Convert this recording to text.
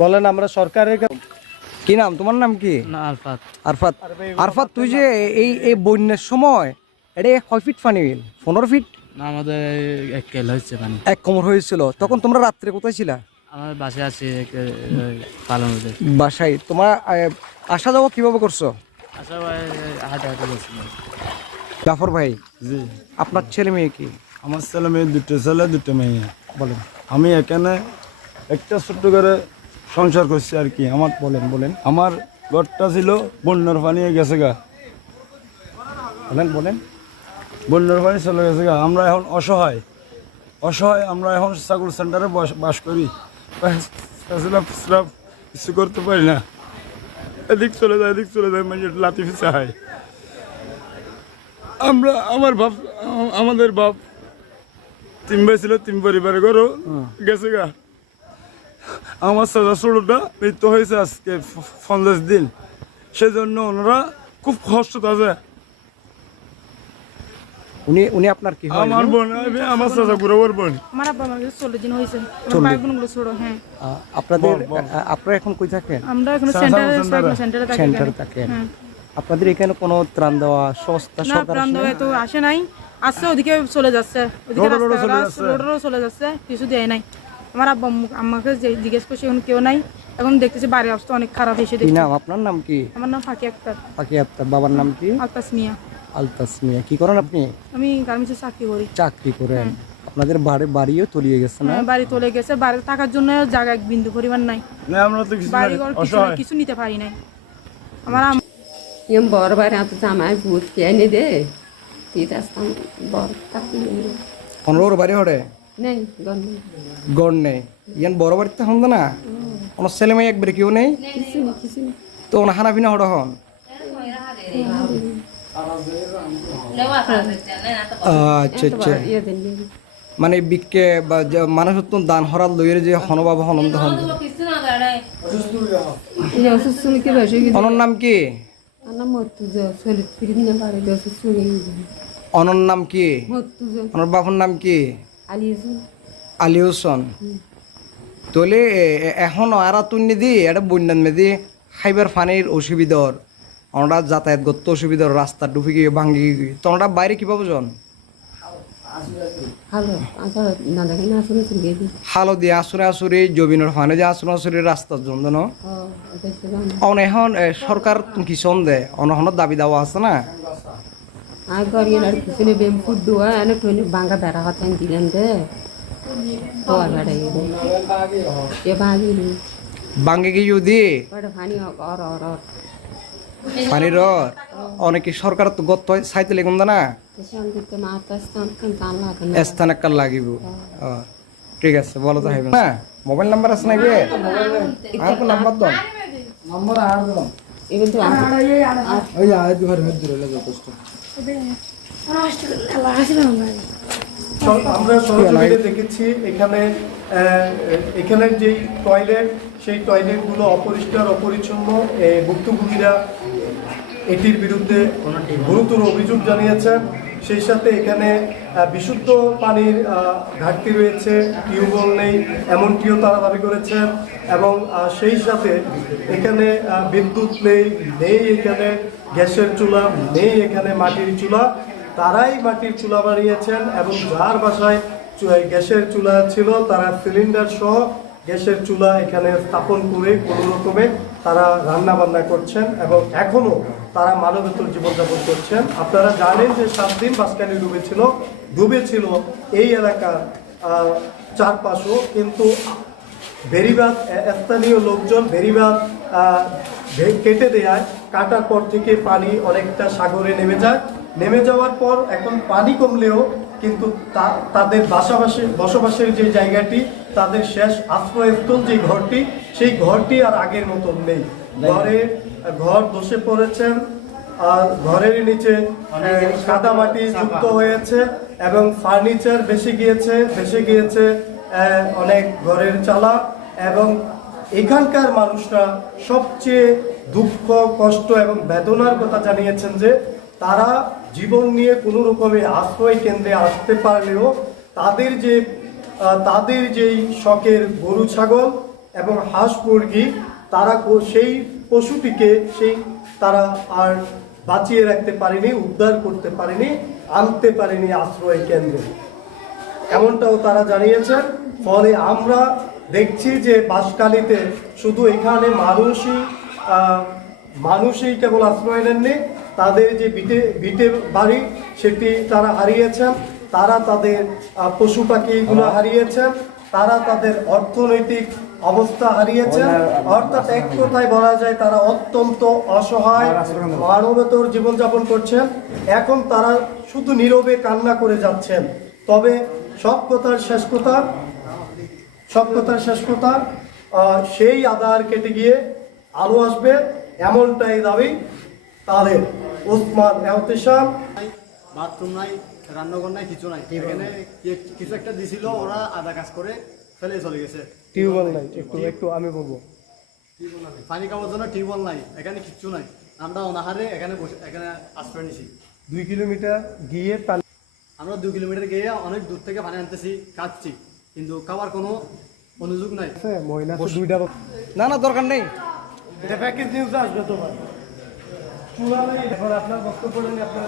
বলেন আমরা সরকারের কি নাম তোমার নাম কি? না আরফাত। আরফাত। আরফাত তুই যে এই বন্যার সময় এটা কয় ফিট পানি হইল? 15 ফিট না আমাদের এক কেল হয়েছে পানি। এক কোমর হয়েছিল। তখন তোমরা রাত্রে কোথায় ছিলা? আমার বাসায় আছে পালন বাসায়। তোমার আসা যাওয়া কিভাবে করছো? আচ্ছা হাঁটে হাঁটে গেছিলাম। জাফর ভাই, জি, আপনার ছেলে মেয়ে কি? আমার ছেলে মেয়ে, দুটো ছেলে দুটো মেয়ে। বলেন। আমি এখানে একটা ছোট্ট করে সংসার করছি আর কি। আমার বলেন আমার ঘরটা ছিল বন্যার পানি গেছে গা, বলেন। বন্যার পানি চলে গেছে গা। আমরা এখন অসহায়। আমরা এখন সাকুর সেন্টারে বাস করি। কিছু করতে পারি না, এদিক চলে যায় মানে লাতি ফিসা হয়। আমাদের বাপ 3 ভাই ছিল, 3 পরিবারের ঘরও গেছে গা। আমার সাজা ছোটটা মৃত্যু হয়েছে আজকে 50 দিন। সেজন্য ওনারা খুব কষ্ট আছে। উনি আপনার কি হয়? আমার বোন, আমার সাজা বুড়োর বোন। আমার আব্বা মার 40 দিন হয়েছে। আমার ভাই বোনগুলো ছোট। হ্যাঁ, আপনারা এখন কই থাকেন? আমরা এখন সেন্টারে থাকেন। আপনাদের এখানে কোনো ত্রাণ দেওয়া সংস্থা না, প্রাণ দেওয়া তো আসে নাই। আসছে ওদিকে চলে যাচ্ছে, ওদিকে রোডেরও চলে যাচ্ছে, কিছু দেয় নাই। আমার আব্বা আমাকে জিজ্ঞেস করছে এখন কেউ নাই। এখন দেখতেছি বাড়ির অবস্থা অনেক খারাপ এসে কি নাম আপনার? নাম কি? আমার নাম ফাঁকি আক্তার। ফাঁকি আক্তার। বাবার নাম কি? আলতাস মিয়া। আলতাস মিয়া। কি করেন আপনি? আমি গার্মেন্টসে চাকরি করি। চাকরি করেন। আপনাদের বাড়িও তলিয়ে গেছে না? বাড়ি চলে গেছে। বাড়ি থাকার জন্য জায়গা এক বিন্দু পরিমাণ নাই। আমরা তো কিছু নিতে পারি নাই। আমার Yung borbar ato sama buat kaya de. Kita sang bor tapi 15 বাড়ি হরে neng gon. গড় নেই। ইয়ান বড় বাড়িতে হন না? কোনো ছেলে মেয়ে একবারে কেউ নেই? Kisini. তো ওনা হানা পিনা হড় হন? আচ্ছা আচ্ছা। Iya den. মানে বিকে বা মানুষ তো দান হরাল লইরে যে হনবাব হনন্দ হন। Iya susu ke bashi gitu. অনর নাম কি? Ana motu jo solit pirin na bare jo susu ni. অনর নাম কি? Motu jo অনর বাবার নাম কি? alizu. আলী হোসেন। তোলে এখন আর তুই দি এটা বন্যান মেদি খাইবার পানির অসুবিধার, আমরা যাতায়াত করতে অসুবিধার, রাস্তা ডুবে গিয়ে ভাঙ্গি গিয়ে তোমরা বাইরে কিভাবে যান? Halo, asa nada ke na sunu sunu gitu. হালো দিয়ে আসুরে জমিনের পানি দিয়ে আসুরে রাস্তার জন্য ন Oh, ada seban. অন এখন সরকার কি সন দে অনহন দাবি দাওয়া আছে না? Agor ye lar kisini bem food dua ana to ni banga dara hatan dilen de. To ada ye. Ye bagi ni. ভাঙ্গে গিয়ে যদি Pada pani or. পানির অনেকে সরকার তো গত সাইতে লেগুন না Kesan kita mata stan kan tanla kan. স্থান একটা লাগিব। ঠিক আছে, বলো তো হইবে না? মোবাইল নাম্বার আছে নাকি? আর কোন নাম্বার দাও? নাম্বার আর দাও। Even tu ang. ওই আয় দুবার মধ্যে রইল যথেষ্ট। আমরা সরজমিনে দেখেছি এখানে যেই টয়লেট, সেই টয়লেটগুলো অপরিষ্কার অপরিচ্ছন্ন। ভুক্তভোগীরা এটির বিরুদ্ধে গুরুতর অভিযোগ জানিয়েছেন। সেই সাথে এখানে বিশুদ্ধ পানির ঘাটতি রয়েছে, টিউবওয়েল নেই এমনটিও তারা দাবি করেছেন। এবং সেই সাথে এখানে বিদ্যুৎ নেই, এখানে গ্যাসের চুলা নেই, এখানে মাটির চুলা। তারাই মাটির চুলা বানিয়েছেন এবং যার বাসায় গ্যাসের চুলা ছিল তারা সিলিন্ডার সহ গ্যাসের চুলা এখানে স্থাপন করে কোনো রকমে তারা রান্না বান্না করছেন এবং এখনও তারা মানবেতর জীবনযাপন করছেন। আপনারা জানেন যে 7 দিন বাঁশখালী ডুবেছিল এই এলাকার চারপাশও, কিন্তু বেড়িবাঁধ স্থানীয় লোকজন বেড়িবাঁধ কেটে দেয়ায় কাটার পর থেকে পানি অনেকটা সাগরে নেমে যাওয়ার পর এখন পানি কমলেও কিন্তু তাদের বসবাসের যে জায়গাটি, তাদের শেষ আশ্রয়স্থল যে ঘরটি, সেই ঘরটি আর আগের মতন নেই। ঘর ধসে পড়েছেন, আর ঘরের নিচে কাদামাটি যুক্ত হয়েছে এবং ফার্নিচার ভেসে গিয়েছে অনেক ঘরের চালা। এবং এখানকার মানুষরা সবচেয়ে দুঃখ, কষ্ট এবং বেদনার কথা জানিয়েছেন যে তারা জীবন নিয়ে কোনো রকমে আশ্রয় কেন্দ্রে আসতে পারলেও তাদের যেই শখের গরু ছাগল এবং হাঁস মুরগি তারা সেই পশুটিকে তারা আর বাঁচিয়ে রাখতে পারেনি, উদ্ধার করতে পারেনি, আনতে পারেনি আশ্রয় কেন্দ্রে, এমনটাও তারা জানিয়েছেন। ফলে আমরা দেখছি যে বাঁশখালীতে শুধু এখানে মানুষই কেবল আশ্রয় নেননি, তাদের যে ভিটে বাড়ি সেটি তারা হারিয়েছেন, তারা তাদের পশু পাখিগুলো হারিয়েছেন, তারা তাদের অর্থনৈতিক অবস্থা হারিয়েছেন। অর্থাৎ এক কথায় বলা যায় তারা অত্যন্ত অসহায় মানবেতর জীবনযাপন করছেন। এখন তারা শুধু নীরবে কান্না করে যাচ্ছেন। তবে সব কথার শেষ কথা সেই আধার কেটে গিয়ে আলো আসবে, এমনটাই দাবি তাদের। ওসমান এহতেশাম। বাথরুম নাই, রান্নাঘর নাই, কিছু নাই। এখানে কিছু একটা দিছিল, ওরা আধা কাজ করে ফেলে চলে গেছে। টিউবওয়েল নাই, একটু আমি বলবো, পানি খাওয়ার জন্য টিউবওয়েল নাই, এখানে কিচ্ছু নাই। আমরা অনাহারে এখানে আশ্রয় নিছি। 2 কিলোমিটার গিয়ে আমরা 2 কিলোমিটার গিয়ে অনেক দূর থেকে পানি আনতেছি, খাচ্ছি, কিন্তু খাওয়ার কোনো অনুযোগ নাই। মহিলা দুইটা না দরকার নেই। এটা প্যাকেজ নিউজ আসবে তোমার চূড়া নেই। এখন আপনার বক্তব্য নেই, আপনার